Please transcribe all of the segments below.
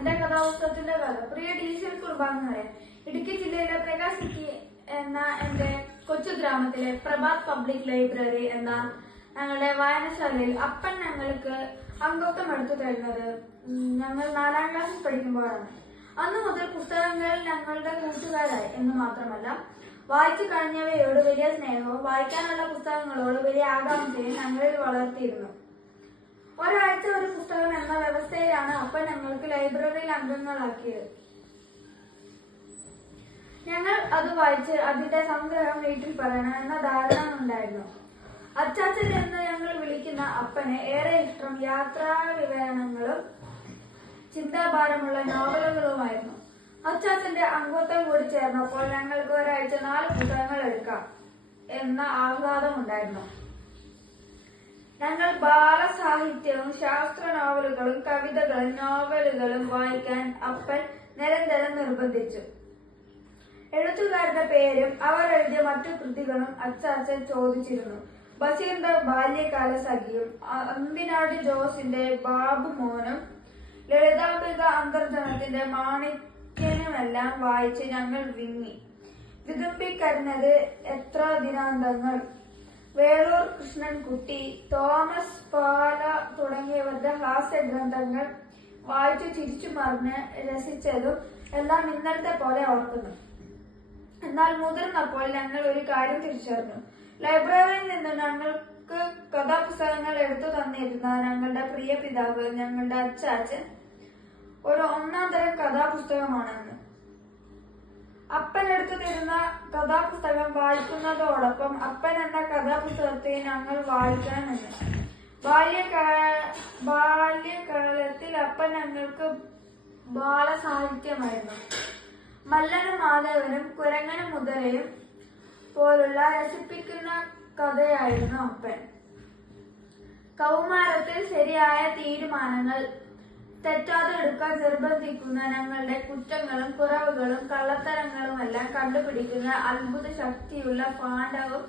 എന്റെ കഥാപുസ്തകത്തിന്റെ കഥ? പ്രിയ ഡീസൽ കുർബാനങ്ങളെ ഇടുക്കി ജില്ലയിലെ പ്രകാശിക്ക് എന്ന എന്റെ കൊച്ചു ഗ്രാമത്തിലെ പ്രഭാത് പബ്ലിക് ലൈബ്രറി എന്ന ഞങ്ങളുടെ വായനശാലയിൽ അപ്പൻ ഞങ്ങൾക്ക് അംഗത്വം എടുത്തു തരുന്നത് ഞങ്ങൾ നാലാം ക്ലാസ്സിൽ പഠിക്കുമ്പോഴാണ്. അന്ന് മുതൽ പുസ്തകങ്ങൾ ഞങ്ങളുടെ കൂട്ടുകാരായി. എന്ന് മാത്രമല്ല വായിച്ചു കഴിഞ്ഞവയോട് വലിയ സ്നേഹവും വായിക്കാനുള്ള പുസ്തകങ്ങളോട് വലിയ ആകാംക്ഷയും ഞങ്ങളിൽ വളർത്തിയിരുന്നു. ഒരാഴ്ച ഒരു പുസ്തകം എന്ന വ്യവസ്ഥയിലാണ് അപ്പൻ ഞങ്ങൾക്ക് ലൈബ്രറിയിൽ അംഗങ്ങളാക്കിയത്. ഞങ്ങൾ അത് വായിച്ച് അതിന്റെ സംഗ്രഹം വീട്ടിൽ പറയണം എന്ന ധാരണ ഉണ്ടായിരുന്നു. അച്ചാച്ചൻ എന്ന് ഞങ്ങൾ വിളിക്കുന്ന അപ്പനെ ഏറെ ഇഷ്ടം യാത്രാ വിവരണങ്ങളും ചിന്താഭാരമുള്ള നോവലുകളുമായിരുന്നു. അച്ചാച്ചന്റെ അംഗത്വം കൂടി ചേർന്നപ്പോൾ ഞങ്ങൾക്ക് ഒരാഴ്ച നാല് പുസ്തകങ്ങൾ എടുക്കാം എന്ന ആഹ്ലാദം ഉണ്ടായിരുന്നു ഞങ്ങൾ ബാലസാഹിത്യവും ശാസ്ത്ര നോവലുകളും കവിതകളും നോവലുകളും വായിക്കാൻ അപ്പൻ നിരന്തരം നിർബന്ധിച്ചു. എഴുത്തുകാരുടെ പേരും അവർ എഴുതിയ മറ്റു കൃതികളും അച്ചാച്ചൻ ചോദിച്ചിരുന്നു. ബസീറിന്റെ ബാല്യകാല സഖിയും അമ്പിനാട് ജോസിന്റെ ബാബു മോനും ലളിതാംബിക അന്തർജനത്തിന്റെ മാണിക്യനുമെല്ലാം വായിച്ച് ഞങ്ങൾ വിങ്ങി. വിതുമ്പിക്കരഞ്ഞത് എത്ര ദിനാന്തങ്ങൾ? വേളൂർ കൃഷ്ണൻകുട്ടി തോമസ് പാല തുടങ്ങിയവരുടെ ഹാസ്യ ഗ്രന്ഥങ്ങൾ വായിച്ചു ചിരിച്ചു മറിഞ്ഞ് രസിച്ചതും എല്ലാം ഇന്നലത്തെ പോലെ ഓർക്കുന്നു. എന്നാൽ മുതിർന്നപ്പോൾ ഞങ്ങൾ ഒരു കാര്യം തിരിച്ചറിഞ്ഞു. ലൈബ്രറിയിൽ നിന്ന് ഞങ്ങൾക്ക് കഥാപുസ്തകങ്ങൾ എടുത്തു തന്നിരുന്ന ഞങ്ങളുടെ പ്രിയ പിതാവ് ഞങ്ങളുടെ അച്ചാച്ചൻ ഒരു ഒന്നാം തരം കഥാപുസ്തകമാണെന്ന്. അപ്പൻ എടുത്തു തരുന്ന കഥാപുസ്തകം വായിക്കുന്നതോടൊപ്പം അപ്പൻ എന്ന കഥാപുസ്തകത്തെ ഞങ്ങൾ വായിക്കണമെന്ന് ബാല്യകാ ബാല്യകാലത്തിൽ അപ്പൻ ഞങ്ങൾക്ക് ബാലസാഹിത്യമായിരുന്നു. മല്ലനും മാധവനും കുരങ്ങനും മുതലയും പോലുള്ള രസിപ്പിക്കുന്ന കഥയായിരുന്നു അപ്പൻ. കൗമാരത്തിൽ ശരിയായ തീരുമാനങ്ങൾ തെറ്റാതെ എടുക്കാൻ നിർബന്ധിക്കുന്ന ഞങ്ങളുടെ കുറ്റങ്ങളും കുറവുകളും കള്ളത്തരങ്ങളുമെല്ലാം കണ്ടുപിടിക്കുന്ന അത്ഭുത ശക്തിയുള്ള പാണ്ഡവും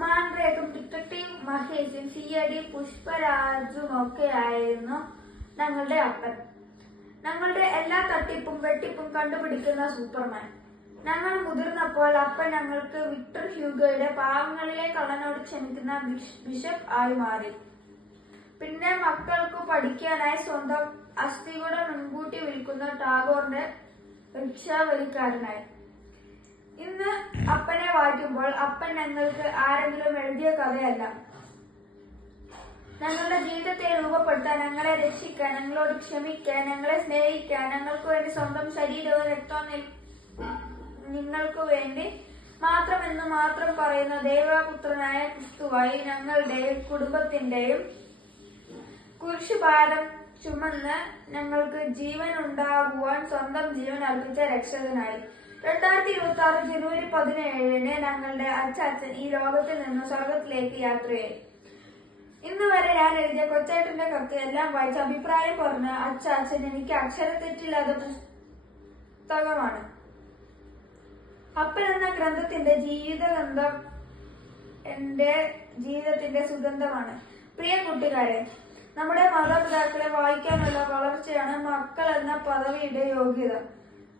മാൻഡ്രേക്കും ഡിറ്റക്റ്റീവ് മഹേഷും സി ഐ ഡി പുഷ്പരാജും ഒക്കെയായിരുന്നു ഞങ്ങളുടെ അപ്പൻ. ഞങ്ങളുടെ എല്ലാ തട്ടിപ്പും വെട്ടിപ്പും കണ്ടുപിടിക്കുന്ന സൂപ്പർമാൻ. ഞങ്ങൾ മുതിർന്നപ്പോൾ അപ്പൻ ഞങ്ങൾക്ക് വിക്ടർ ഹ്യൂഗോയുടെ പാവങ്ങളിലെ കള്ളനോട് ക്ഷമിക്കുന്ന ബിഷപ്പ് ആയി മാറി. പിന്നെ മക്കൾക്ക് പഠിക്കാനായി സ്വന്തം അസ്ഥികൂടെ മുൻകൂട്ടി വിൽക്കുന്ന ടാഗോറിന്റെ റിക്ഷാവലിക്കാരനായി. ഇന്ന് അപ്പനെ വായിക്കുമ്പോൾ അപ്പൻ ഞങ്ങൾക്ക് ആരെങ്കിലും എഴുതിയ കഥയല്ല. ഞങ്ങളുടെ ജീവിതത്തെ രൂപപ്പെടുത്താൻ ഞങ്ങളെ രക്ഷിക്കാൻ ഞങ്ങളോട് ക്ഷമിക്കാൻ ഞങ്ങളെ സ്നേഹിക്കാൻ ഞങ്ങൾക്ക് വേണ്ടി സ്വന്തം ശരീരവും രക്തവും നിങ്ങൾക്ക് വേണ്ടി മാത്രം എന്ന് മാത്രം പറയുന്ന ദൈവപുത്രനായ ക്രിസ്തുവായി ഞങ്ങളുടെയും കുടുംബത്തിന്റെയും കുരിശുഭാരം ചുമന്ന് ഞങ്ങൾക്ക് ജീവൻ ഉണ്ടാകുവാൻ സ്വന്തം ജീവൻ അർപ്പിച്ച രക്ഷകനായി. രണ്ടായിരത്തി ഇരുപത്തി ആറ് ജനുവരി പതിനേഴിന് ഞങ്ങളുടെ അച്ചാച്ചൻ ഈ ലോകത്തിൽ നിന്ന് സ്വർഗത്തിലേക്ക് യാത്രയായി. ഇന്ന് വരെ ഞാൻ എഴുതിയ കൊച്ചേട്ടന്റെ കത്ത് എല്ലാം വായിച്ച് അഭിപ്രായം പറഞ്ഞ അച്ചാച്ചൻ എനിക്ക് അക്ഷരത്തെറ്റില്ലാത്ത പുസ്തകമാണ്. അപ്പൻ എന്ന ഗ്രന്ഥത്തിന്റെ ജീവിതഗന്ധം എന്റെ ജീവിതത്തിന്റെ സുഗന്ധമാണ്. പ്രിയ കൂട്ടുകാരെ നമ്മുടെ മാതാപിതാക്കളെ വായിക്കാനുള്ള വളർച്ചയാണ് മക്കൾ എന്ന പദവിയുടെ യോഗ്യത.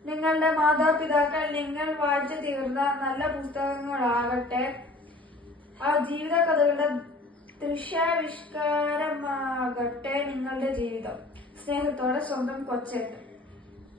നിങ്ങളുടെ മാതാപിതാക്കൾ നിങ്ങൾ വായിച്ചു തീർന്ന നല്ല പുസ്തകങ്ങളാകട്ടെ. ആ ജീവിത കഥകളുടെ ദൃശ്യാവിഷ്കാരമാകട്ടെ നിങ്ങളുടെ ജീവിതം. സ്നേഹത്തോടെ സ്വന്തം കൊച്ചേട്ടൻ.